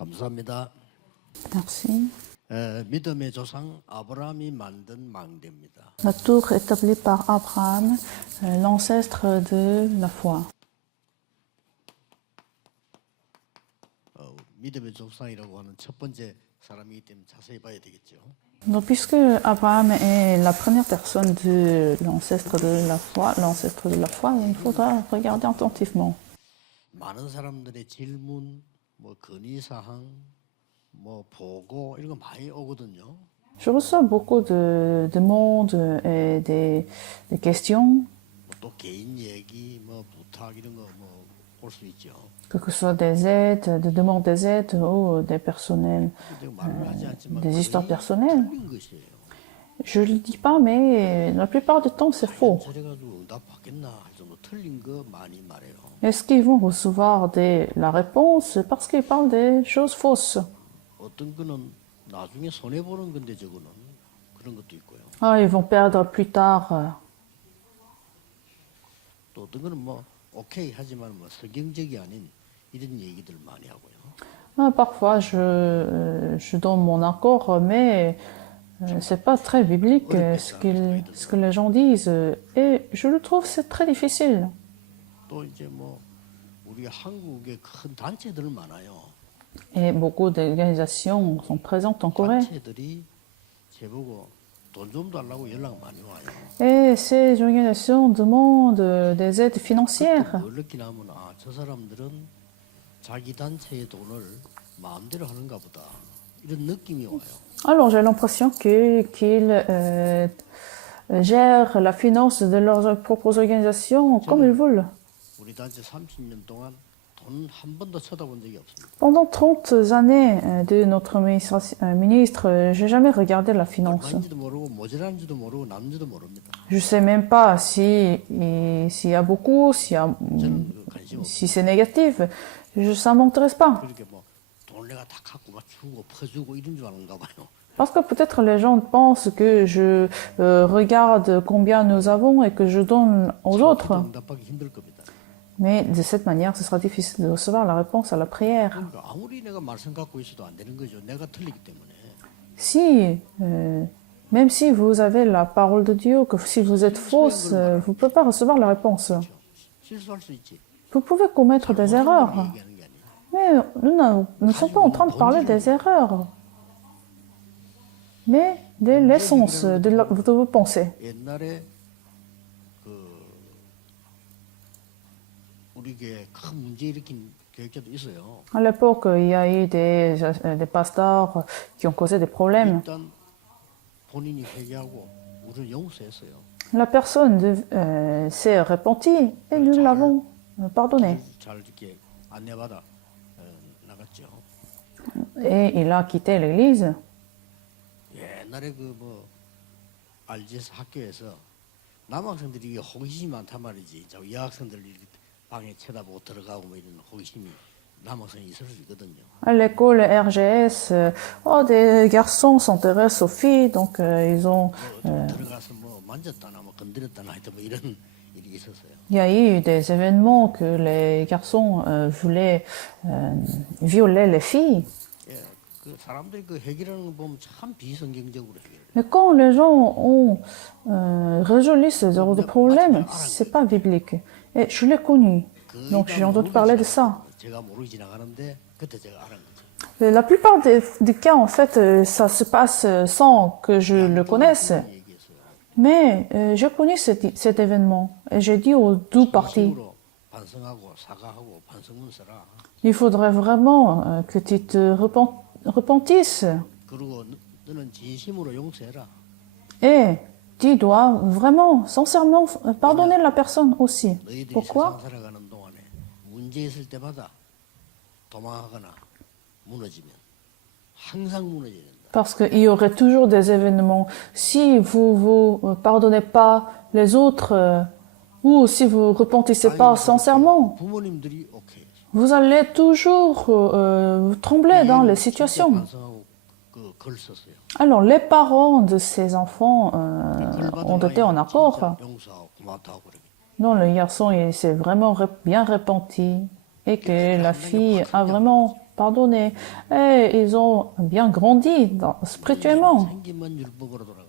감사합니다. Merci. 믿음의 조상 아브라함이 만든 망대입니다. La tour établie par Abraham, l'ancêtre de la foi. 믿음의 조상이라고 하는 첫 번째 사람이기 때문에 자세히 봐야 되겠죠. Donc, puisque Abraham est la première personne de l'ancêtre de la foi, il faudra regarder attentivement. 많은 사람들의 질문, 뭐 건의사항, 뭐 보고 이런 거 많이 오거든요. Je reçois beaucoup de demandes et des questions, 또 개인 얘기, 뭐 부탁 이런 거 뭐 올 수 있죠. que ce soit des aides, des demandes des aides ou des personnels, 근데 말을 하지 않지만 des histoires 거의 personnelles. 틀린 것이에요. Je ne le dis pas, mais la plupart du temps, c'est faux. 저래가지고 응답 받겠나 할 정도 틀린 거 많이 말해요. Est-ce qu'ils vont recevoir la réponse parce qu'ils parlent des choses fausses? 어떤 거는 나중에 손해 보는 건데 저거는 그런 것도 있고요. Ah, ils vont perdre plus tard. 또 어떤 거는 뭐 오케이 하지만 뭐 성경적이 아닌 이런 얘기들 많이 하고요. Ah, parfois, je donne mon accord, mais c'est pas très biblique ce que les gens disent. Et je le trouve c'est très difficile. 또 이제 뭐 우리 한국에 큰 단체들 많아요. Et beaucoup d'organisations sont présentes en Corée. 단체들이 제보고 돈 좀 달라고 연락 많이 와요. Et ces organisations demandent des aides financières. 뭘 느끼나 하면 저 사람들은 자기 단체의 돈을 마음대로 하는가 보다 이런 느낌이 와요. Alors j'ai l'impression qu'ils gèrent la finance de leurs propres organisations comme ils veulent. 우리 단체 30년 동안 돈 한 번도 쳐다본 적이 없습니다. Pendant 30 années de notre ministre, j'ai jamais regardé la finance. 얼마인지도 모르고 모자란지도 모르고 남지도 모릅니다. Je sais même pas s'il y a beaucoup, 저는 관심 없어요. si c'est négatif. Ça m'intéresse pas. 그렇게 뭐 돈을 내가 다 갖고 막 주고 퍼주고 이런 줄 아는가 봐요. Parce que peut-être les gens pensent que je regarde combien nous avons et que je donne aux autres. 응답하기 힘들 겁니다. Mais de cette manière, ce sera difficile de recevoir la réponse à la prière. 그러니까 아무리 내가 말씀 갖고 있어도 안 되는 거죠. 내가 틀리기 때문에. Si, même si vous avez la parole de Dieu, que si vous êtes fausse, vous ne pouvez pas recevoir la réponse. 실수할 수 있지. Vous pouvez commettre des erreurs. 얘기하는 게 아니에요. Mais nous ne sommes pas en train de parler des erreurs, mais de l'essence de vos pensées. 옛날에 그 우리 교회 큰 문제 일으킨 교육자도 있어요. À l'époque, il y a eu des pasteurs qui ont causé des problèmes. 일단 본인이 회개하고 우리를 용서했어요. La personne s'est repentie et nous l'avons pardonné. 잘 이렇게 안내받아 나갔죠. Et il a quitté l'église. 옛날에 그 뭐 RGS 학교에서 남학생들이 이게 호기심이 많단 말이지. 저 여학생들이 방에 쳐다보고 들어가고 뭐 이런 호기심이 남학생이 있을 수 있거든요. À l'école RGS, des garçons s'intéressent aux filles, donc ils ont. 들어가서 뭐 만졌다나 뭐 건드렸다나 하여튼 뭐 이런 일이 있었어요. Il y a eu des événements que les garçons voulaient violer les filles. 예, 그 사람들이 그 해결하는 거 보면 참 비성경적으로 해결해요. Mais quand les gens ont résolu ce genre de problème, c'est pas biblique. Et je l'ai connu, donc j'ai entendu parler de ça. 제가 모르고 지나가는데 그때 제가 알은 거죠. Et la plupart des cas, en fait, ça se passe sans que je le connaisse. 얘기했어요. Mais j'ai connu cet événement et j'ai dit aux deux parties, 진심으로 반성하고 사과하고 반성문 써라. il faudrait vraiment que tu te repentisses 그리고 너는 진심으로 용서해라. et tu dois vraiment, sincèrement pardonner la personne aussi. 너희들이 Pourquoi? 세상 살아가는 동안에 문제 있을 때마다 도망하거나 무너지면 항상 무너져야 된다. Parce qu'il y aurait toujours des événements. Si vous pardonnez pas les autres ou si vous repentissez pas sincèrement, 부모님들이 오케이. vous allez toujours trembler dans les situations. 반성하고 글 썼어요. Alors, les parents de ces enfants ont été en accord. 용서하고 고맙다고 그러게. Non, le garçon il s'est vraiment bien repenti et que la fille a vraiment pardonné. Et ils ont bien grandi spirituellement. 생기면 율법으로 돌아가.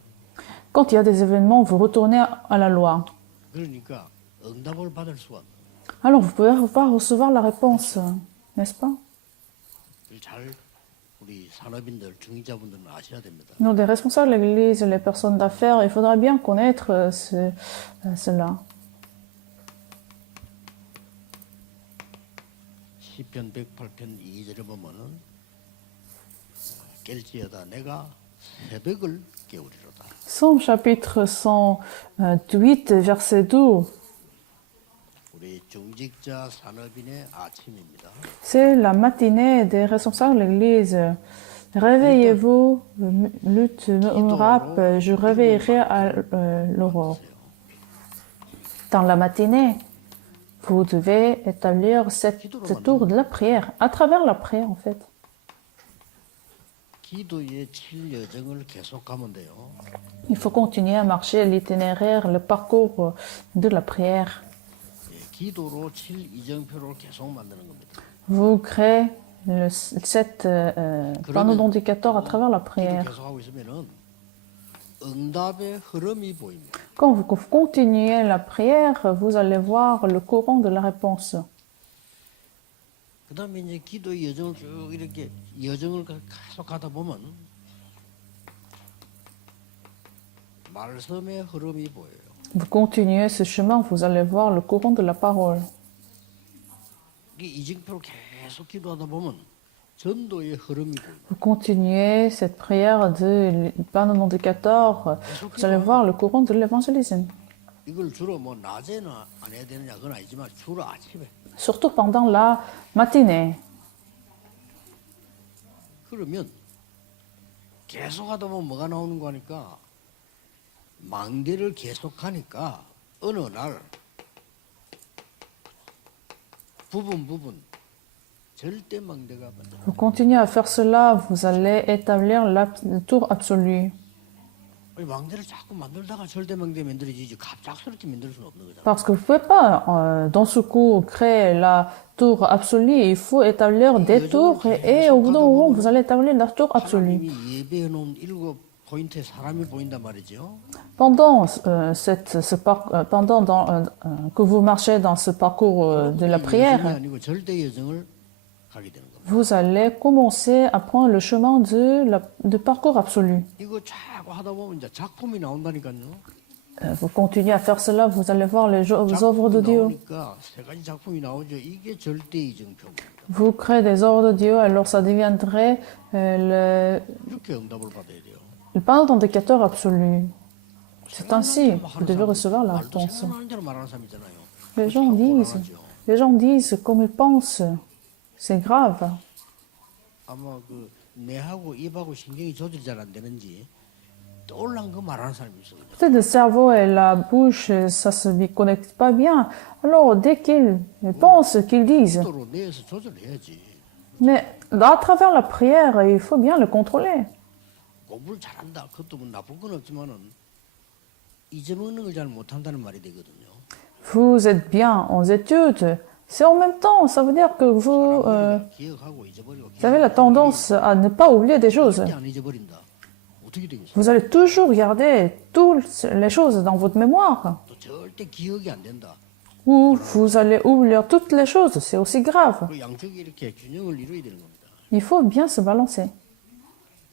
Quand il y a des événements, vous retournez à la loi. 그러니까 응답을 받을 수가 없는. Alors, vous ne pouvez pas recevoir la réponse, n'est-ce pas? 잘 우리 산업인들, 중위자분들은 아셔야 됩니다. Nous, des responsables de l'Église, les personnes d'affaires, il faudra bien connaître cela. 시편 108편 2절에 보면은 깰지어다 내가 새벽을 깨우리로다. Psaume chapitre 108, verset 12. 우리 중직자 산업인의 아침입니다. C'est la matinée des responsables de l'Église. Réveillez-vous, lutte me rappe, je réveillerai à l'aurore. Dans la matinée, vous devez établir cette tour de la prière, à travers la prière en fait. 기도의 칠 여정을 계속하면 돼요. Il faut continuer à marcher l'itinéraire, le parcours de la prière. 예, 기도로 칠 이정표를 계속 만드는 겁니다. Vous créez cette panneau d'indicateur à travers la 기도 prière. 계속하고 있으면은 응답의 흐름이 보입니다. Quand vous continuez la prière, vous allez voir le courant de la réponse. 그다음에 이제 기도의 여정을 쭉 이렇게 여정을 계속 가다 보면 말씀의 흐름이 보여요. Vous continuez ce chemin, vous allez voir le courant de la parole. 이 이정표를 계속 기도하다 보면 전도의 흐름이 보여요. Vous continuez cette prière de panneau d'indicateur, vous allez voir le courant de l'évangélisme. 이걸 주로 뭐 낮에는 안 해야 되느냐 그건 아니지만 주로 아침에. Surtout pendant la matinée. 그러면 계속 하다 보면 뭐가 나오는 거 하니까 망대를 계속 하니까 어느 날 부분 절대 망대가 만들어요. Vous continuez à faire cela, vous allez établir la tour absolue. 망대를 자꾸 만들다가 절대 망대 만들어지지 갑작스럽게 만들 수는 없는 거잖아. Parce que vous ne pouvez pas, dans ce coup, créer la tour absolue. Il faut établir des tours et au bout d'un moment, vous allez établir la tour absolue. 하나님이 예배해 놓은 7포인트의 사람이 보인단 말이죠. Pendant, que vous marchez dans ce parcours de la 여정이 prière, 아니고 절대 여정을 가게 되는 겁니다. vous allez commencer à prendre le chemin de parcours absolu. 이거 자꾸 하다 보면 이제 작품이 나온다니까요. Vous continuez à faire cela, vous allez voir les œuvres de 작품이 Dieu. 나오니까 세 가지 작품이 나오죠. 이게 절대 이정표입니다. Vous créez des œuvres de Dieu, alors ça deviendrait 이렇게 응답을 받아야 돼요. le panneau d'indicateur absolu. C'est ainsi, vous devez recevoir la 말도 réponse. 생각나는 대로 말하는 사람 있잖아요. Les gens disent comme ils pensent. C'est grave. 아마 그 뇌하고 입하고 신경이 조절이 잘 안 되는지 떠올란 거 말하는 사람이 있어요. Peut-être le cerveau et la bouche, ça se connecte pas bien. Alors, dès qu'ils pensent, qu'ils disent. 기도로 뇌에서 조절해야지. Mais à travers la prière, il faut bien le contrôler. 공부를 잘한다. 그것도 뭐 나쁜 건 없지만은 잊어먹는 걸 잘 못한다는 말이 되거든요. Vous êtes bien en études. C'est en même temps, ça veut dire que vous 기억하고 잊어버리고 avez la tendance à ne pas oublier des choses. 안 잊어버린다. 어떻게 되겠어요? Vous allez toujours garder toutes les choses dans votre mémoire. 또 절대 기억이 안 된다. Ou vous allez oublier toutes les choses. C'est aussi grave. 그 양쪽이 이렇게 균형을 이루어야 되는 겁니다. Il faut bien se balancer.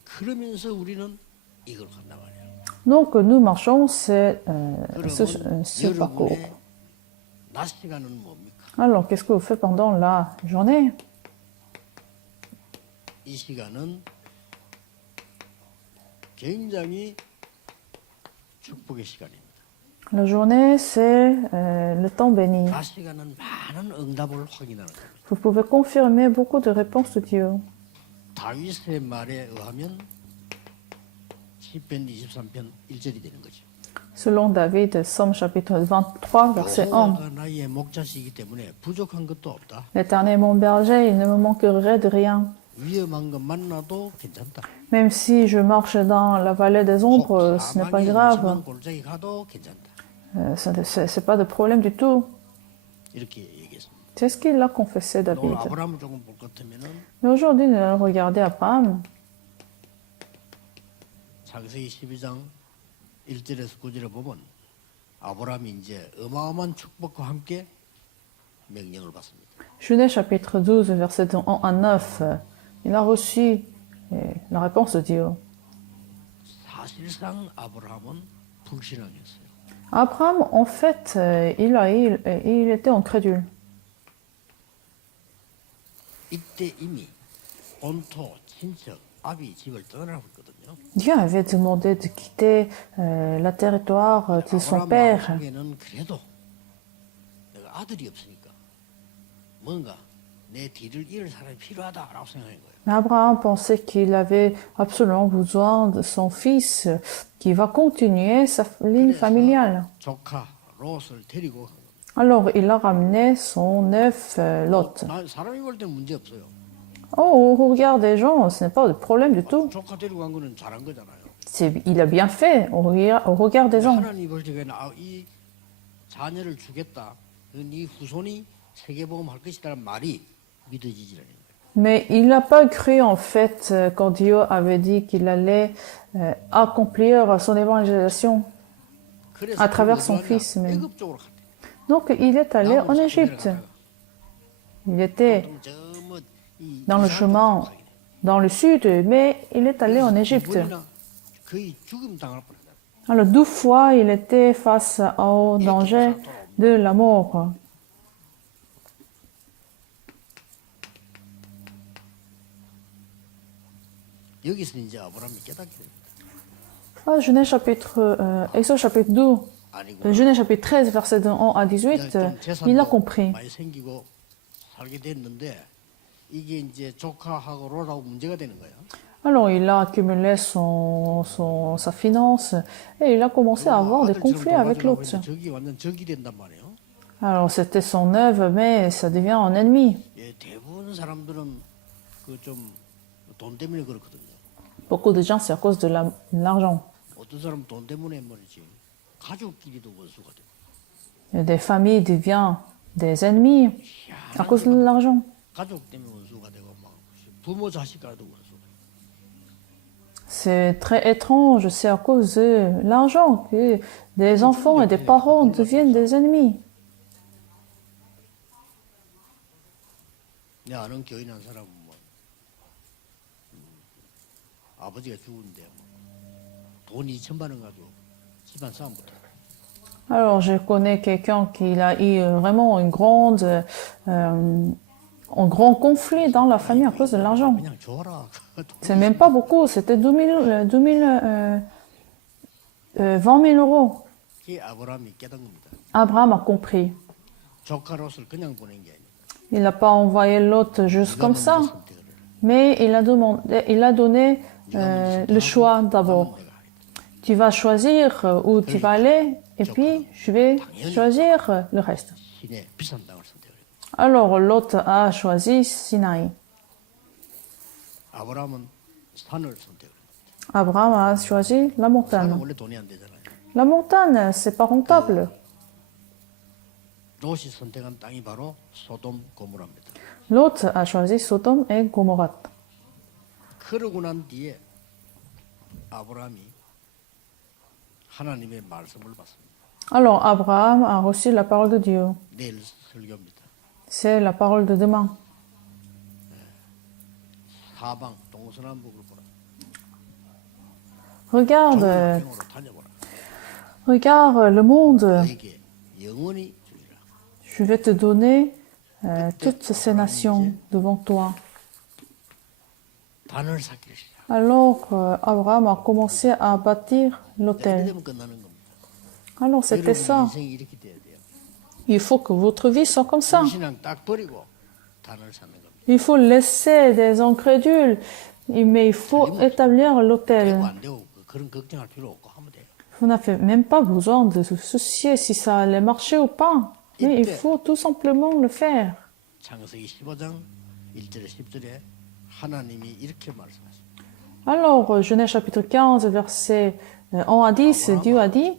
그러면서 우리는 이걸 간단 말이에요. Donc, nous marchons ce 그러면 parcours. 여러분의 낮 시간은 뭡니까? Alors, qu'est-ce que vous faites pendant la journée? 이 시간은 굉장히 축복의 시간입니다. La journée, c'est le temps béni. 낮 시간은 많은 응답을 확인하는 겁니다. Vous pouvez confirmer beaucoup de réponses de Dieu. 다윗의 말에 의하면 시편 23편 1절이 되는 거죠. Selon David, Somme chapitre 23, verset 1. 여호와가 나의 목자시기 때문에 부족한 것도 없다. L'Éternel est mon berger, il ne me manquerait de rien. 위험한 것 만나도 괜찮다. Même si je marche dans la vallée des ombres, ce n'est pas 사망의 grave. 음침한 골짜기 가도 괜찮다. C'est pas de problème du tout. 이렇게 얘기했습니다. C'est ce qu'il a confessé, 오늘 David. 아브라함을 조금 볼 것 같으면은 Mais aujourd'hui, nous allons regarder Abraham. 창세기 12장 1절에서 9절에 보면 아브라함이 이제 어마어마한 축복과 함께 명령을 받습니다. Genèse chapitre 12, versets 1 à 9. Il a reçu la réponse de Dieu. 사실상 아브라함은 불신앙이었어요. Abraham, en fait, il était incrédule. 이때 이미 본토, 친척, 아비 집을 떠나고 있거든요. Dieu avait demandé de quitter le territoire de son 아브라함 père. 마음속에는 그래도 내가 아들이 없으니까 뭔가 내 뒤를 이을 사람이 필요하다라고 생각한 거예요. Mais Abraham pensait qu'il avait absolument besoin de son fils qui va continuer sa ligne familiale. 조카 롯을 데리고 간 겁니다. Alors, il a ramené son neuf Lot. 사람이 볼 때는 문제 없어요. Oh, au regard des gens, ce n'est pas de problème du tout. 조카 데리고 간 거는 잘한 거잖아요. Il a bien fait au regard des gens. 하나님 볼 적에는 이 자녀를 주겠다. 네 후손이 세계복음 할 것이라는 말이 믿어지지 않아요. Mais il n'a pas cru en fait quand Dieu avait dit qu'il allait accomplir son évangélisation à travers son fils même. 애굽 쪽으로 갔대. Donc il est allé en Égypte. Il était dans le chemin dans le sud, mais il est allé en Égypte. 거의 죽음 당할 뻔했다. Alors 12 fois, il était face au danger de la mort. 여기서 이제 아브라함이 깨닫게 됩니다. Genèse chapitre, Exode chapitre 12, 아니고 Genèse chapitre 13, verset 1 à 18, il a compris. 많이 생기고 살게 됐는데 이게 이제 조카하고 롯하고 문제가 되는 거예요. Alors il a accumulé sa finance et il a commencé à avoir des conflits avec l'autre. 적이 완전 적이 된단 말이에요. Alors c'était son œuvre, mais ça devient un ennemi. 예, 대부분 사람들은 그 좀 돈 때문에 그렇거든요. Beaucoup de gens, c'est à cause de l'argent. 어떤 사람은 돈 때문에 말이지 가족끼리도 원수가 돼. Et des familles deviennent des ennemis à cause de l'argent. 가족 때문에 원수가 되고 막 부모 자식 간에도 원수가 돼. C'est très étrange, c'est à cause de l'argent que des enfants et des parents deviennent des ennemis. 내 아는 교인 한 사람은 뭐 아버지가 죽은데 돈 2천만 원 가지고 집안 싸움 못해. Alors, je connais quelqu'un qui a eu vraiment un grand conflit dans la famille à cause de l'argent. 그냥 줘라. C'est même pas beaucoup, c'était 20 000 euros. 그게 아브라함이 깨닫는 겁니다. Abraham a compris. 조카 롯을 그냥 보낸 게 아니고 Il n'a pas envoyé l'autre juste comme ça, mais il a donné le choix d'abord. Tu vas choisir où tu vas aller, et puis je vais choisir le reste. 신의 비싼 땅을 선택을 했고 Alors l'autre a choisi Sinaï. 아브라함은 산을 선택을 했고 Abraham a choisi la 산은 montagne. 원래 돈이 안 되잖아요. La montagne, c'est pas rentable. 롯이 선택한 땅이 바로 소돔 고모라입니다. L'autre a choisi Sodome et Gomorrah. 그러고 난 뒤에 아브라함이 하나님의 말씀을 받습니다. Alors Abraham a reçu la parole de Dieu. 내일 설교입니다. C'est la parole de demain. 사방 동서남북을 보라. Regarde, 종으로 다녀보라. regarde le monde. 너에게 영원히 주리라. Je vais te donner toutes ces nations devant toi. 단을 쌓기를 시작. Alors Abraham a commencé à bâtir 이렇게 l'autel. 되면 끝나는 겁니다. Alors c'était 여러분 ça. 인생이 이렇게 돼야 돼요. Il faut que votre vie soit comme ça. 불신앙 딱 버리고 단을 쌓는 겁니다. Il faut laisser des incrédules, mais il faut établir 되고 l'autel. 안 되고 그런 걱정할 필요 없고 하면 돼요. Vous n'avez même pas besoin de se soucier si ça allait marcher ou pas. Mais il faut tout simplement le faire. 창세기 15장 1절에 10절에 하나님이 이렇게 말씀하십니다. Alors, Genèse chapitre 15, verset 1 à 10, Dieu a dit,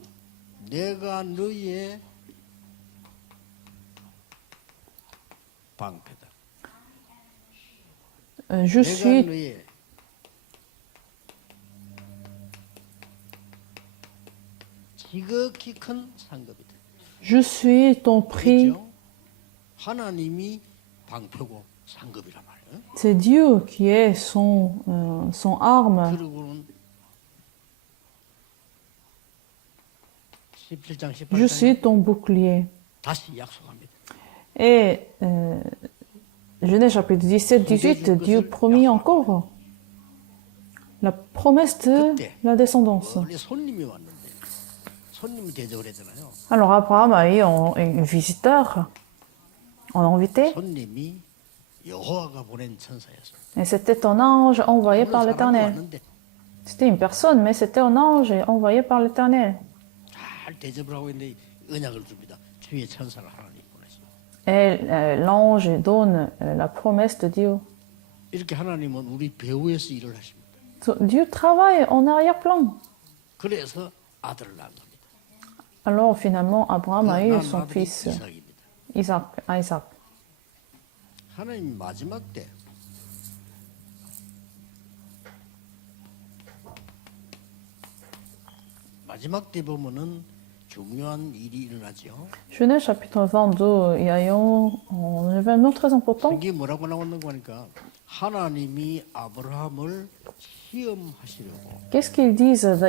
내가 너희의 방패다. Je 내가 suis, 너의 지극히 큰 상급이다. je suis ton prix. 그렇죠? 하나님이 방패고 상급이란 말이에요. C'est Dieu qui est son arme. 그리고는 17장 Je suis 18장 ton bouclier. 다시 약속합니다. Et Genèse chapitre 17, 18, Dieu promit encore la promesse de la descendance. 원래 손님이 왔는데 손님이 대접을 했잖아요. Alors Abraham a eu un visiteur, on l'a invité, 손님이 여호와가 보낸 천사였어요. et c'était un ange envoyé 물론 par 사람이 l'Éternel. 왔는데 C'était une personne, mais c'était un ange envoyé par l'Éternel. 잘 대접을 하고 있는데 언약을 줍니다. 주의 천사를 하나님 보내시고. Et l'ange donne la promesse de Dieu. 이렇게 하나님은 우리 배후에서 일을 하십니다. Dieu travaille en arrière-plan. 그래서 아들을 낳은 겁니다. Alors finalement, Abraham a eu 낳은 son 아들이 fils 이삭입니다. Isaac. 하나님 마지막 때 마지막 때 보면은 중요한 일이 일어나죠. Genèse chapitre 22, il y a eu un événement très important. 이게 뭐라고 나오는 거니까 하나님이 아브라함을 시험하시려고 Qu'est-ce qu'ils disent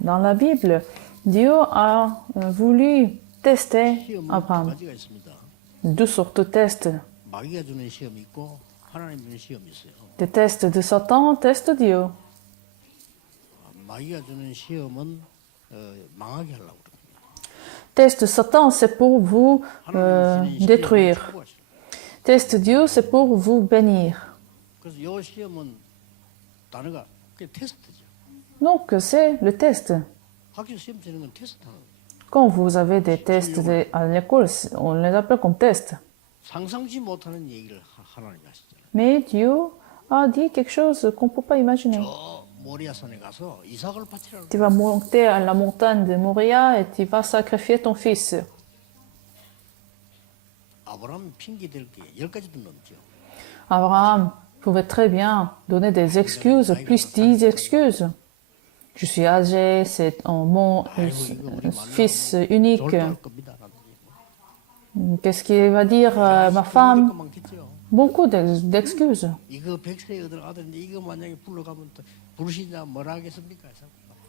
dans la Bible? Dieu a voulu tester 시험 두 Abraham. 가지가 있습니다. Deux sortes de tests. 마귀가 주는 시험이 있고 하나님 주는 시험이 있어요. Des tests de Satan, tests de Dieu. 마귀가 주는 시험은 망하게 하려고 그럽니다. Test de Satan, c'est pour vous 하나님 주는 détruire. 시험을 참고하시고. Test de Dieu, c'est pour vous bénir. 그래서 이 시험은 단어가 그게 테스트죠. Donc, c'est le test. 학교 시험 치는 건 테스트하는 거예요. Quand vous avez des tests à l'école, on les appelle comme tests. 상상치 못하는 얘기를 하나님이 하시잖아요. Mais Dieu a dit quelque chose qu'on ne peut pas imaginer. 저 모리아산에 가서 이삭을 바치라고. Tu vas monter à la montagne de Moria et tu vas sacrifier ton fils. 아브라함 핑계 댈 게 10가지도 넘죠. Abraham pouvait très bien donner des excuses, plus 10 excuses. Je suis âgé, c'est mon fils unique. 졸도할 겁니다. Qu'est-ce qu'il va dire ma femme? 거 많겠죠. Beaucoup d'excuses. 이거 100세의 아들인데 이거 만약에 불러가면 또 부르시냐 뭐라 하겠습니까?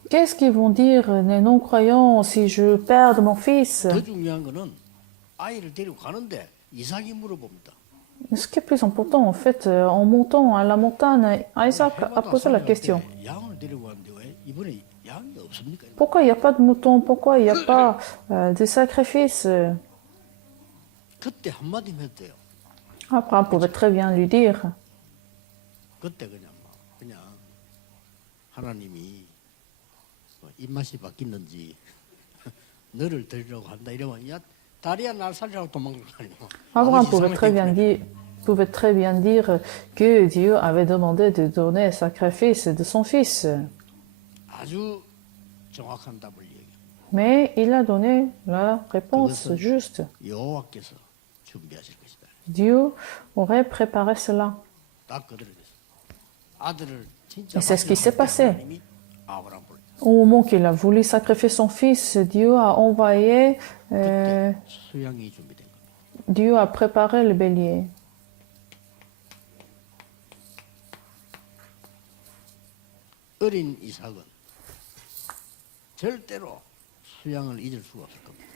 Qu'est-ce qu'ils vont dire les non-croyants si je perds mon fils? 더 중요한 거는 아이를 데리고 가는데 이삭이 물어봅니다. Ce qui est plus important, en fait, en montant à la montagne, Isaac a posé la question. 양을 데리고 갔는데 왜 이번에 양이 없습니까? Pourquoi il n'y a pas de mouton? Pourquoi il n'y a pas de sacrifice? 그때 한마디만 해도 돼요. Abraham pouvait très bien lui dire. 그때 그냥 하나님이 뭐 입맛이 바뀌는지 너를 데리려고 한다 이러면 야 다리야 날 살리라고 도망갈 거 아니에요. Abraham 아버지 pouvait très bien dire que Dieu avait demandé de donner le sacrifice de son fils. 아주 정확한 답을 얘기해요. Mais il a donné la réponse juste. 여호와께서 준비하실 것이다. Dieu aurait préparé cela. 딱 그대로 됐어요. 아들을 진짜 Et c'est ce qui s'est passé. 하나님이 아브라함 불렀어요. Au moment qu'il a voulu sacrifier son fils, Dieu a envoyé, 그때 수양이 준비된 겁니다. Dieu a préparé le bélier. 어린 이삭은 절대로 수양을 잊을 수가 없을 겁니다.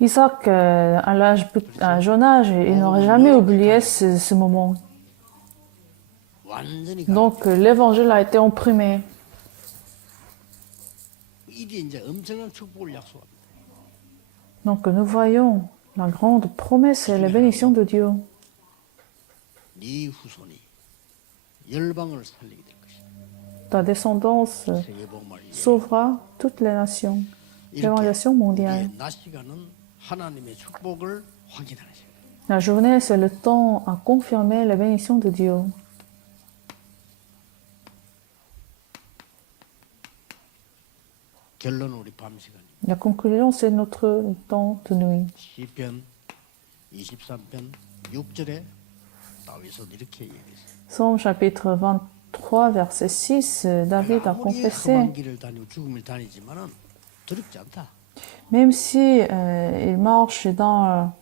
Isaac, à un jeune âge, il n'aurait jamais oublié ce moment. 완전히 Donc l'évangile a été imprimé. 이게 이제 엄청난 축복을 약속합니다. Donc nous voyons la grande promesse et la bénédiction de Dieu. 네 후손이 열방을 살리게 될 것이다. Ta descendance 세계 복음을 sauvera toutes les nations. L'évangélisation mondiale. 낮 시간은 하나님의 축복을 확인하는 시간. La journée, c'est le temps à confirmer la bénédiction de Dieu. 결론은 우리 밤 시간입니다. La conclusion, c'est notre temps de nuit. 시편 23편 6절에 다윗은 이렇게 얘기했어요. Psaume chapitre 23, verset 6, David a 아무리 confessé, 험한 길을 다니고 죽음을 다니지만은 두렵지 않다. même si il marche dans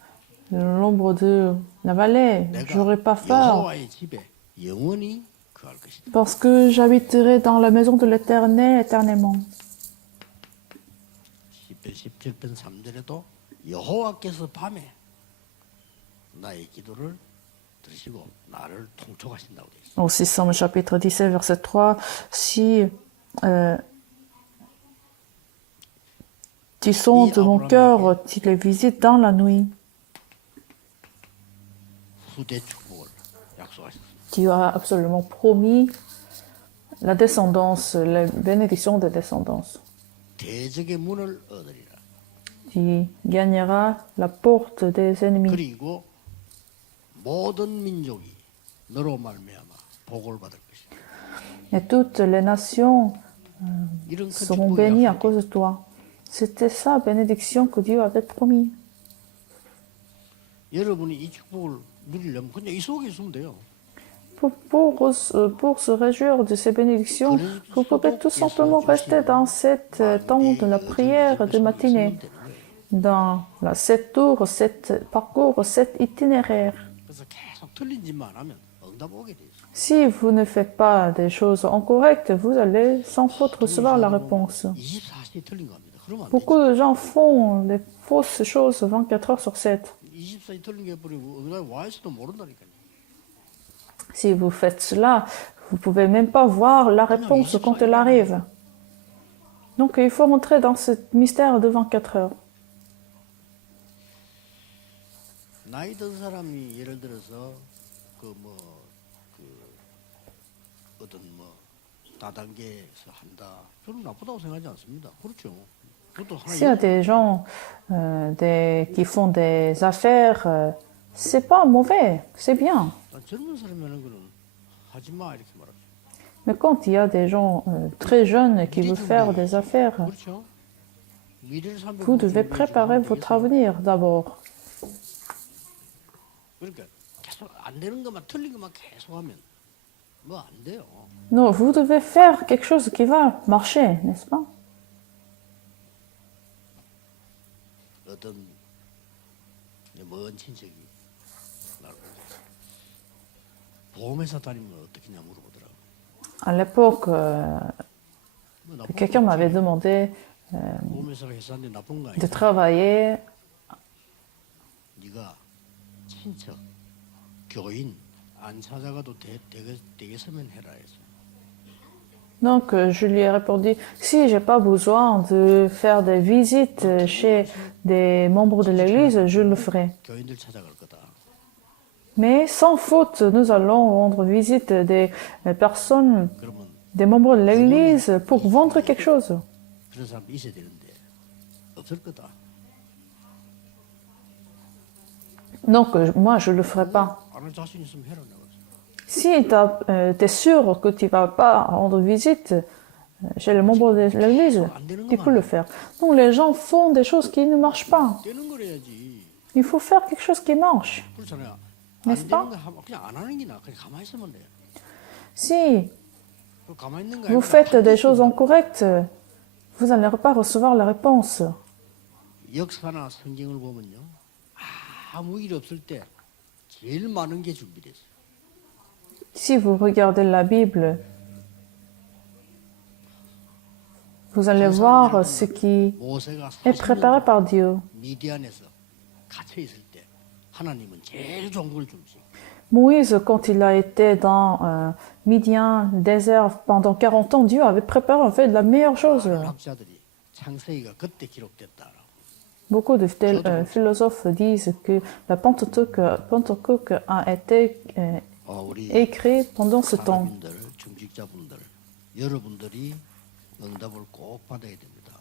l'ombre de la vallée, 내가 j'aurai pas peur, 여호와의 집에 영원히 거할 것이다. parce que j'habiterai dans la maison de l'Éternel éternellement. 시편 17편 3절에도 여호와께서 밤에 나의 기도를 들으시고 나를 통촉하신다고 되어 있어요. Aussi, Psaume chapitre 17, verset 3, si tu sondes mon cœur, tu les visites dans la nuit. 후대 축복을 약속하셨습니다. Tu as absolument promis la descendance, la bénédiction de descendance. 대적의 문을 얻으리라. Tu gagneras la porte des ennemis. 그리고 모든 민족이 너로 말미암아 복을 받을 것이다. Et toutes les nations 이런 큰 seront 축복이 bénies à 약속이 cause de toi. C'était ça, bénédiction que Dieu avait promis. 여러분이 이 축복을 누리려면 그냥 이 속에 있으면 돼요. Pour se réjouir de ces bénédictions, vous pouvez tout simplement rester dans cette temps de la prière de matinée, dans cette tour, cet parcours, cet itinéraire. 그래서 계속 틀린 짓만 하면 응답 오게 돼 있어요. Si vous ne faites pas des choses incorrectes, vous allez sans faute recevoir la réponse. 24시에 틀린 겁니다. 그러면 안 되죠. Beaucoup de gens font des fausses choses 24 heures sur 7. 24시 틀린 게 버리고 응답이 와 있어도 모른다니까요. Si vous faites cela, vous ne pouvez même pas voir la réponse quand elle arrive. Donc il faut rentrer dans ce mystère de 24 heures. 나이 든 사람이 예를 들어서 어떤 다단계에서 한다. 저는 나쁘다고 생각하지 않습니다. 그렇죠. 그것도 S'il y a des gens qui font des affaires, c'est pas mauvais, c'est bien. 젊은 사람이 하는 거는 하지 마 이렇게 말하죠. Mais quand il y a des gens très jeunes qui veulent faire des affaires, 그렇죠. 미래를 vous devez préparer votre avenir d'abord. 그러니까 계속 안 되는 것만 틀린 것만 계속 하면 뭐 안 돼요. Non, vous devez faire quelque chose qui va marcher, n'est-ce pas? 어떤 먼 친척이 나를 보험회사 다니면 어떻게냐 물어보더라고. À l'époque, 뭐 나쁜 quelqu'un 거 m'avait 없지. demandé 보험회사가 회사인데 나쁜 거 de 아니야. travailler. 네가 친척, 교인 안 찾아가도 되겠으면 해라 해서. Donc, je lui ai répondu, si j'ai pas besoin de faire des visites chez des membres de l'église, je le ferai. 교인들 찾아갈 거다. Mais sans faute, nous allons rendre visite des personnes, 그러면 des membres de l'église pour vendre quelque chose. 그런 사람도 있어야 되는데 없을 거다. Donc, moi, je le ferai pas. 안 할 자신 있으면 해라 내가. Si tu es sûr que tu vas pas rendre visite chez les membres de l'église, tu peux le faire. Donc, les gens font des choses qui ne marchent pas. 되는 걸 해야지. Il faut faire quelque chose qui marche. 그렇잖아요. 안 n'est-ce pas? 되는 거 하면 그냥 안 하는 게 나아. 그냥 가만히 있으면 돼. Si 그 가만히 있는 거 vous 아니라 faites des 반드시 choses incorrectes, vous n'allez pas recevoir la réponse. 역사나 성경을 보면요. 아무 일 없을 때 제일 많은 게 준비됐어요. Si vous regardez la Bible, vous allez voir ce qui 모세가 est préparé 40년 par Dieu. 미디안에서 갇혀 있을 때 하나님은 제일 좋은 걸 줍니다. Moïse, quand il a été dans Midian, désert, pendant 40 ans, Dieu avait préparé en fait la meilleure chose. 학자들이 창세기가 그때 기록됐다라고. Beaucoup de philosophes disent que la Pentecôte a été 우리 écrite pendant ce temps. 사람들, 중직자분들, 여러분들이 응답을 꼭 받아야 됩니다.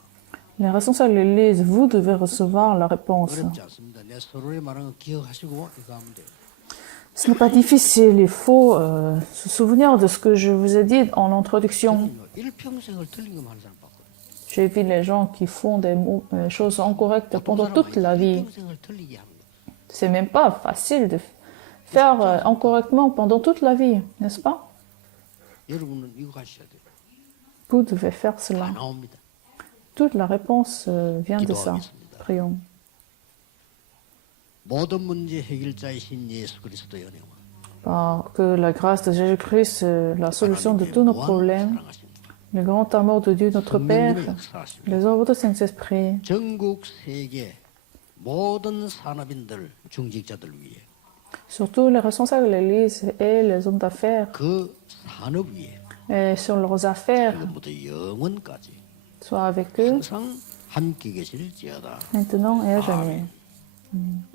Les responsables de l'Église, vous devez recevoir la réponse. 어렵지 않습니다. 내 서로의 말한 거 기억하시고 이거 하면 돼요. Ce n'est pas difficile, il faut se souvenir de ce que je vous ai dit en introduction. 저는요, 일평생을 틀린 것만 하는 사람 봤거든요. J'ai vu les gens qui font des choses incorrectes pendant toute la vie. 일평생을 틀리게 합니다. C'est même pas facile faire incorrectement pendant toute la vie, n'est-ce pas? 여러분은 이거 가셔야 돼요. Vous devez faire 다 cela. 나옵니다. Toute la réponse vient de ça. 기도하겠습니다. Prions. 모든 문제 해결자이신 예수 그리스도의 은혜와 Que la grâce de Jésus-Christ, la solution de tous nos problèmes, 사랑하십니다. le grand amour de Dieu notre Père, 성령님의 역사하십니다. les œuvres du Saint-Esprit, 전국 세계 모든 산업인들 중직자들 위해 surtout les responsables de l'Église et les hommes d'affaires, 그 산업 위에 et sur leurs affaires, 지금부터 영원까지 soient avec eux 항상 함께 계실지어다. maintenant et à jamais. 아멘. Amen.